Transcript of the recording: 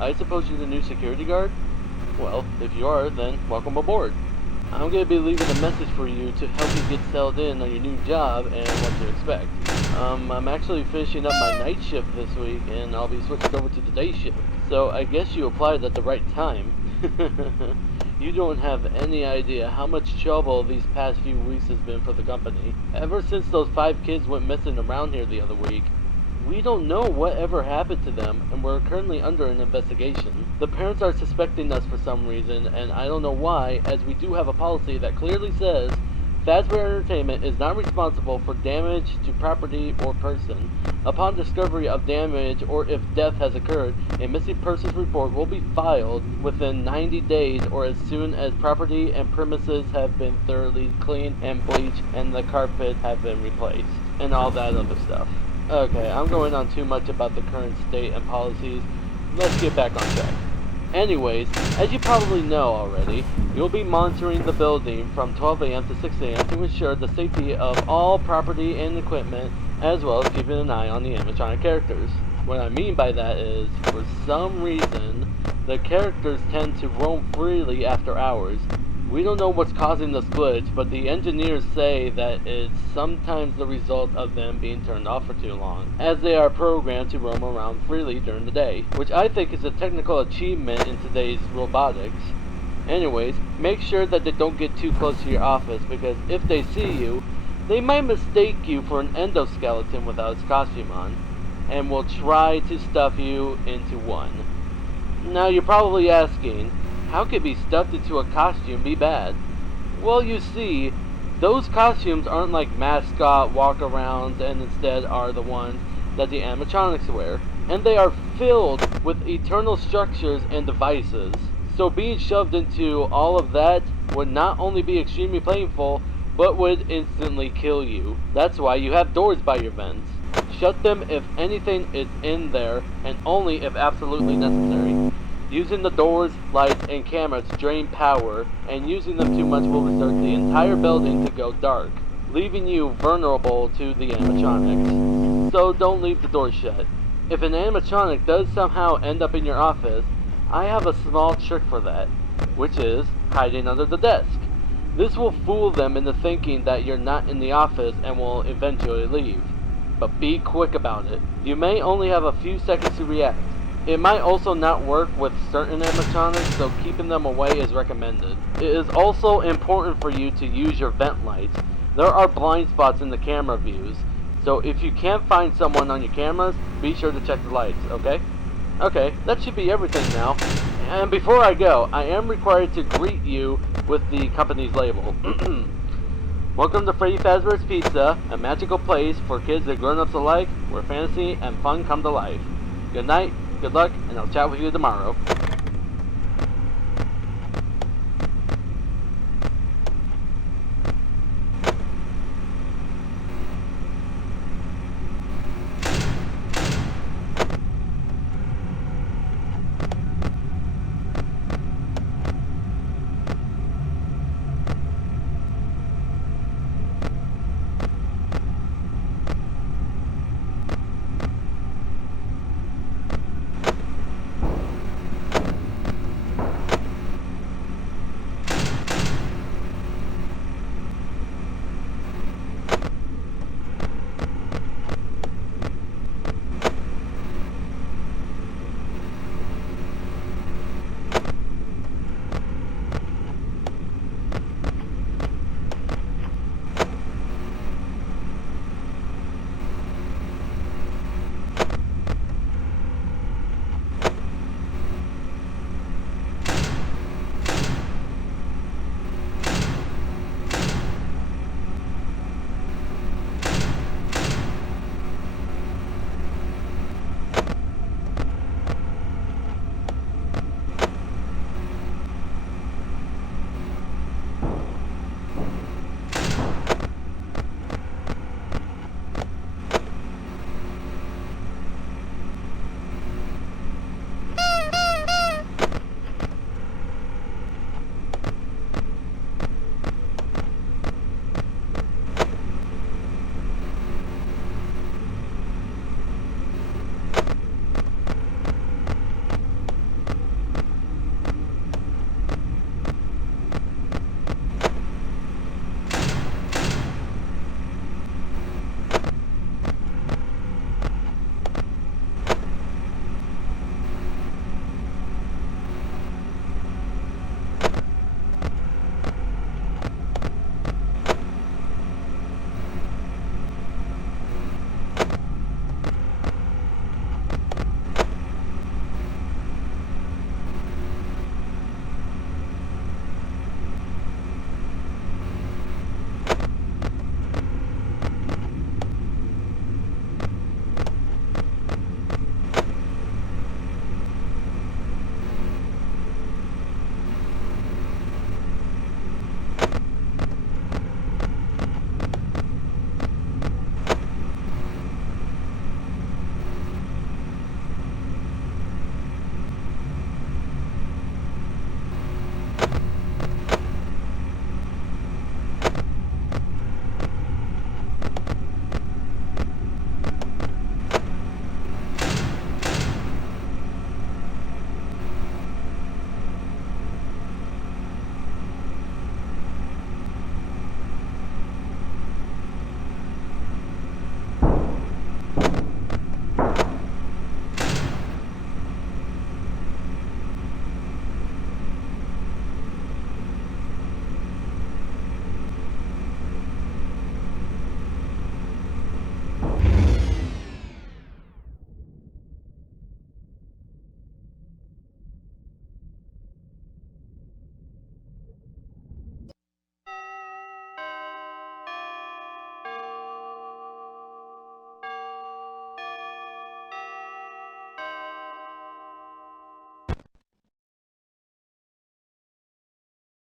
I suppose you're the new security guard? Well, if you are, then welcome aboard. I'm going to be leaving a message for you to help you get settled in on your new job and what to expect. I'm actually finishing up my night shift this week, and I'll be switching over to the day shift. So I guess you applied at the right time. You don't have any idea how much trouble these past few weeks has been for the company. Ever since those 5 kids went missing around here the other week, we don't know what ever happened to them, and we're currently under an investigation. The parents are suspecting us for some reason, and I don't know why, as we do have a policy that clearly says Fazbear Entertainment is not responsible for damage to property or person. Upon discovery of damage or if death has occurred, a missing persons report will be filed within 90 days or as soon as property and premises have been thoroughly cleaned and bleached and the carpet have been replaced, and all that other stuff. Okay, I'm going on too much about the current state and policies. Let's get back on track. Anyways, as you probably know already, you'll be monitoring the building from 12 a.m. to 6 a.m. to ensure the safety of all property and equipment, as well as keeping an eye on the animatronic characters. What I mean by that is, for some reason, the characters tend to roam freely after hours. We don't know what's causing this glitch, but the engineers say that it's sometimes the result of them being turned off for too long, as they are programmed to roam around freely during the day, which I think is a technical achievement in today's robotics. Anyways, make sure that they don't get too close to your office, because if they see you, they might mistake you for an endoskeleton without its costume on, and will try to stuff you into one. Now you're probably asking, how could be stuffed into a costume be bad? Well, you see, those costumes aren't like mascot walk-arounds and instead are the ones that the animatronics wear. And they are filled with eternal structures and devices. So being shoved into all of that would not only be extremely painful, but would instantly kill you. That's why you have doors by your vents. Shut them if anything is in there, and only if absolutely necessary. Using the doors, lights, and cameras to drain power, and using them too much will result the entire building to go dark, leaving you vulnerable to the animatronics. So don't leave the doors shut. If an animatronic does somehow end up in your office, I have a small trick for that, which is hiding under the desk. This will fool them into thinking that you're not in the office and will eventually leave. But be quick about it. You may only have a few seconds to react. It might also not work with certain animatronics, so keeping them away is recommended. It is also important for you to use your vent lights. There are blind spots in the camera views, so if you can't find someone on your cameras, be sure to check the lights, okay? Okay, that should be everything now. And before I go, I am required to greet you with the company's label. Welcome to Freddy Fazbear's Pizza, a magical place for kids and grown-ups alike, where fantasy and fun come to life. Good night. Good luck, and I'll chat with you tomorrow.